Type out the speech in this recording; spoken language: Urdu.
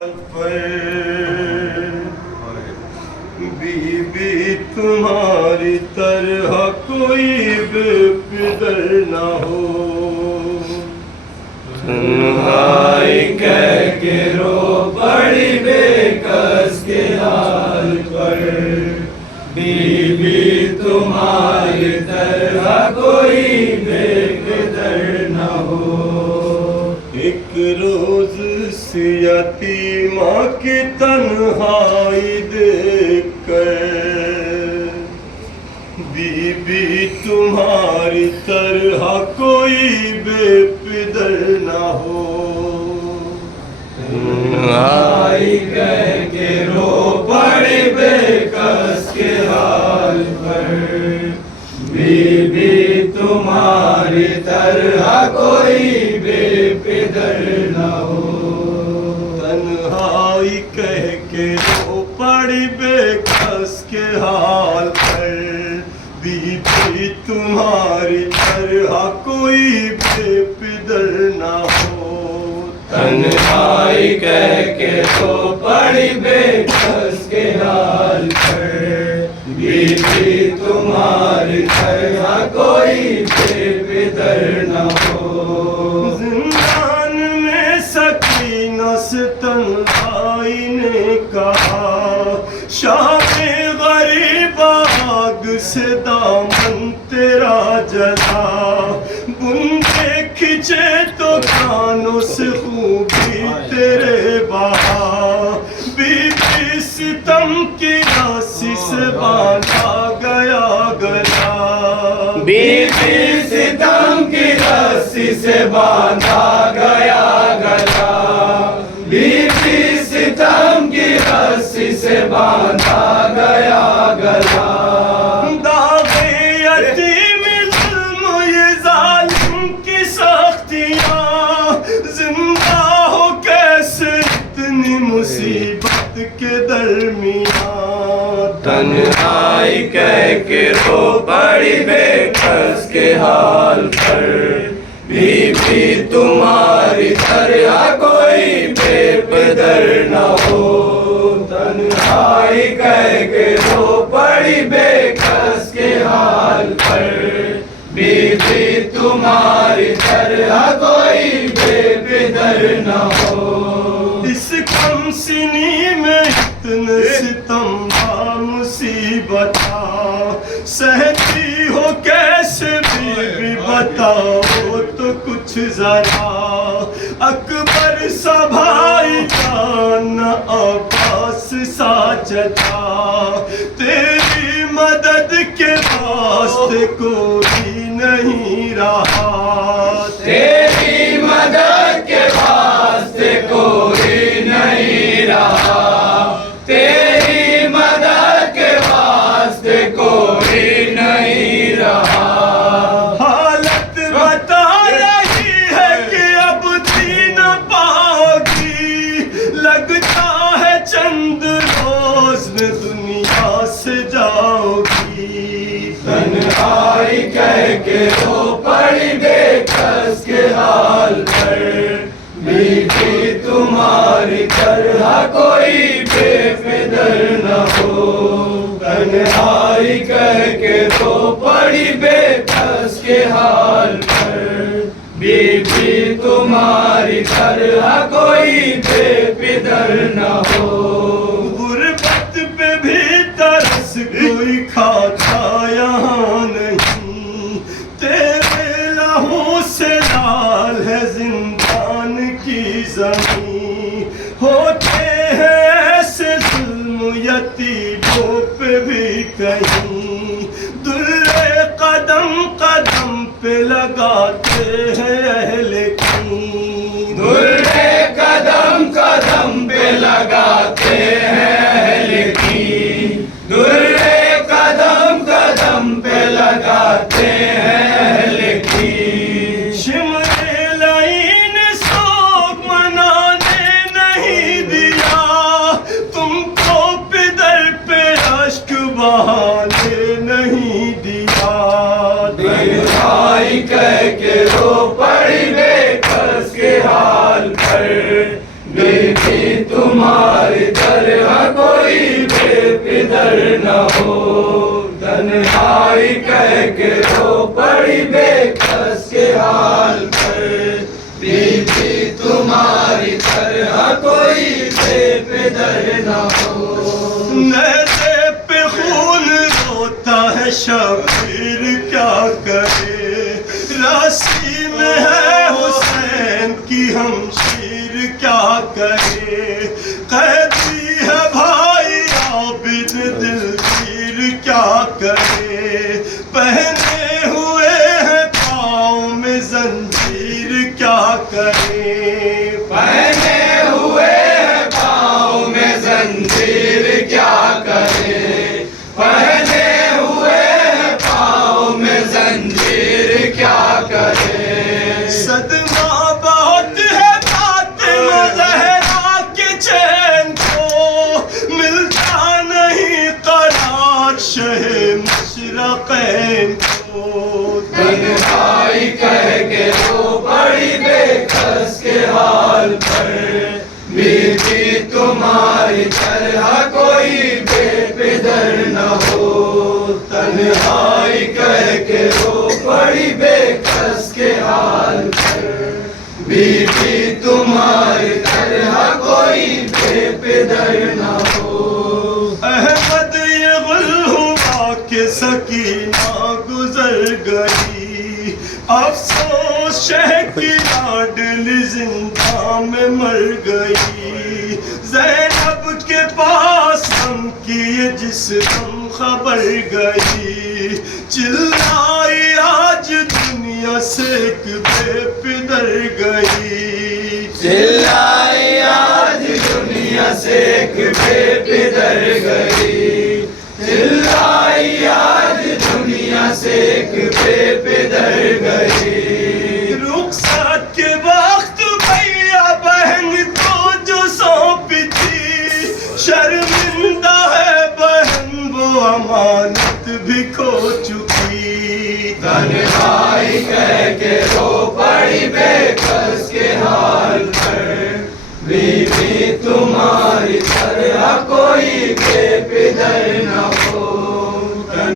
بی بی تمہاری طرح کوئی بے پدر نہ ہو، تنہائی کہہ کے رو پڑی بے کس کے حال پر، بی بی تمہاری طرح کوئی بے پدر نہ ہو۔ ایک روز یتیمہ کی تنہائی دیکھ کر، بی بی تمہاری طرح کوئی بے پدر نہ ہو، تنہائی کہہ کے رو پڑی بے کس کے حال پر، بی بی تمہاری طرح کوئی بے پدر نہ ہو، تنہائی کہہ کے رو پڑی بے کس کے حال پر، بی بی تمہاری طرح کوئی بے پدر نہ ہو، تنہائی کہہ کے رو پڑی بے کس کے حال پر، بی بی تمہاری طرح کوئی بے پدر نہ ہو۔ زندان میں سکینہ سے تنہائی نے کہا، شام غریب آگ سے دامن تیرا جلا، بندے کھچے تو کانوں سے خوبی تیرے بہا، بی بی ستم کی رسی سے باندھا گیا گلا، بی بی ستم کی رسی سے باندھا گیا گلا، بی بی ستم کی رسی سے باندھا گیا گلا، داغ یتیم ظلم یہ ظالم کی سختیاں، زندہ ہو کیسے اتنی مصیبت کے درمیان، تنہائی کہہ کے رو پڑی بے کس کے حال پر، بی بی تمہاری طرح کوئی بے پدر نہ ہو، تنہائی کہہ کے رو پڑی بے کس کے حال پر، بی بی تمہاری طرح کوئی بے پدر نہ ہو۔ اس کم سنی میں اتنے ستم با مصیبت، سہتی ہو کیسے بی بی بتاؤ تو کچھ ذرا، اکبر سا بھائی جان عباس سا چچا، تیری مدد کے واسطے کوئی نہیں رہا، تیری مدد کے واسطے کوئی نہیں رہا، تیری مدد کے واسطے کوئی نہیں رہا، حالت بتا رہی ہے کہ اب جی نہ پاؤ گی، لگتا ہے چند روز میں دنیا سے جاؤ گی، تنہائی کہہ کے رو پڑی بے کس کے حال پر، بی بی تمہاری طرح کوئی بے پدر نہ ہو، تنہائی کہہ کے رو پڑی بے کس کے حال پر، بی بی تمہاری طرح کوئی بے پدر نہ ہو۔ غربت پہ بھی ترس کوئی کھاتا یہاں نہیں، تیرے لہو سے لال ہے زندان کی زمین، ہوتے ہیں ایسے ظلم یتیموں پہ بھی کہیں، درے قدم قدم پہ لگاتے ہیں اہل کی، درے قدم قدم پہ لگاتے ہیں اہل کی، درے قدم قدم پہ لگاتے ہیں اہل کی، شمر لعین سوگ منانے نہیں دیا، تم کو پدر پہ اشک بہانے نہیں دیا، تنہائی کہہ کے رو پڑی بے کس کے حال پر، بی بی تم در نہ ہو، تنہائی کہہ کے رو پڑی بے کس کے حال پر، بیوی تمہاری طرح کوئی بے پدر نہ ہو۔ نیزے پہ خون روتا ہے شبیر کیا کرے، راسی میں ہے حسین کی ہمشیر کیا کرے، قیدی ہے بھائی عابد دلگیر کیا کرے، پہنے ہوئے ہیں پاؤں میں زنجیر کیا کرے، پہنے ہوئے ہیں پاؤں میں زنجیر کیا کرے، پہنے ہوئے ہیں پاؤں میں زنجیر کیا کرے۔ صدمہ بہت ہے فاطمہ زہرا کے چین کو، ملتا نہیں قرار شہ مشرقین کو، تنہائی کہہ کے رو پڑی بے کس کے حال پر، بیوی تمہاری طرح کوئی بے پدر نہ ہو، تنہائی کہہ کے رو پڑی بے کس کے حال پر، بیوی تمہاری طرح کوئی بے پدر نہ ہو۔ احمد یہ غل ہوا کہ سکینہ گزر گئی، افسوس شہ کی لاڈلی زندہ میں مر گئی، زینب کے پاس غم کی یہ جسم خبر گئی، چلائی آج دنیا سے ایک بے پدر گئی، چلائی آج دنیا سے ایک بے پدر گئی، چلائی آج دنیا سے ایک بے پدر گئی۔ رخصت کے وقت بھیا بہن کو جو سونپی تھی، شرمندہ ہے بہن وہ امانت بھی کھو چکی، تنہائی کہہ کے رو پڑی بے کس کے حال پر، بیوی تمہاری طرح کوئی بے پدر نہ